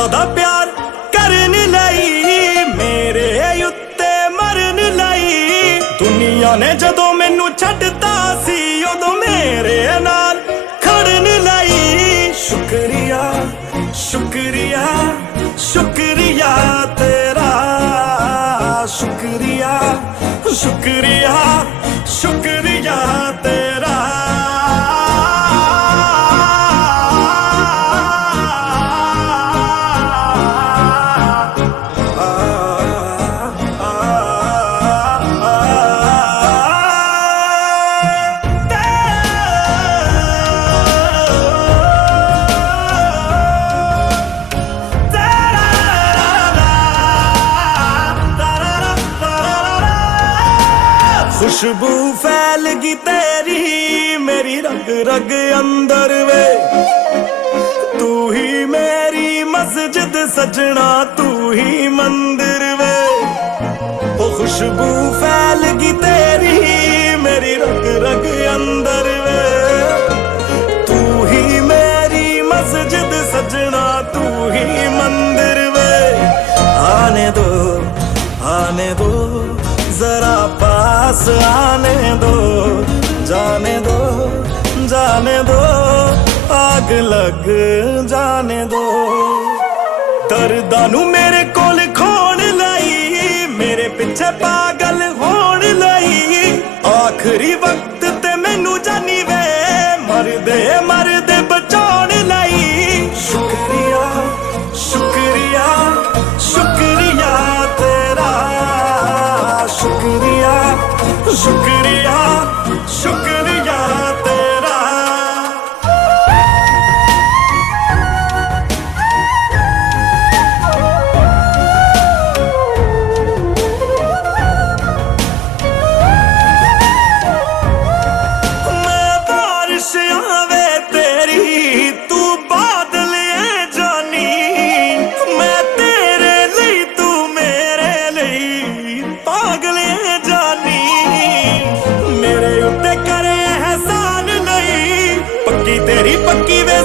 ज्यादा प्यार करन लई, मेरे उत्ते मरन लई। दुनिया ने जदों मैनू छड्डता सी उदों मेरे नाल खड़न लई। शुक्रिया शुक्रिया शुक्रिया तेरा, शुक्रिया शुक्रिया शुक्रिया तेरा। खुशबू फैल गई तेरी मेरी रग रग अंदर वे, तू ही मेरी मस्जिद सजना तू ही मंदिर वे। ओ खुशबू फैल गई तेरी मेरी रग रग अंदर वे, तू ही मेरी मस्जिद सजना तू ही मंदिर वे। आने दो जरा पास आने दो, जाने दो जाने दो आग लग जाने दो। दर्दां नू मेरे कोल खोण लई, मेरे पिछे पागल होण लई। आखिरी वक्त ते मैनू जानी वे मरदे बचाउण लई। शुक्रिया शुक्रिया शुक्रिया तेरा, शुक्रिया शुक्रिया शुक्रिया तेरा। मैं बारिश आवे तेरी तू बादल है जानी, मैं तेरे लिए तू मेरे लिए पागल है जानी। मेरे उत्ते करे एहसान नहीं, पक्की तेरी पक्की वे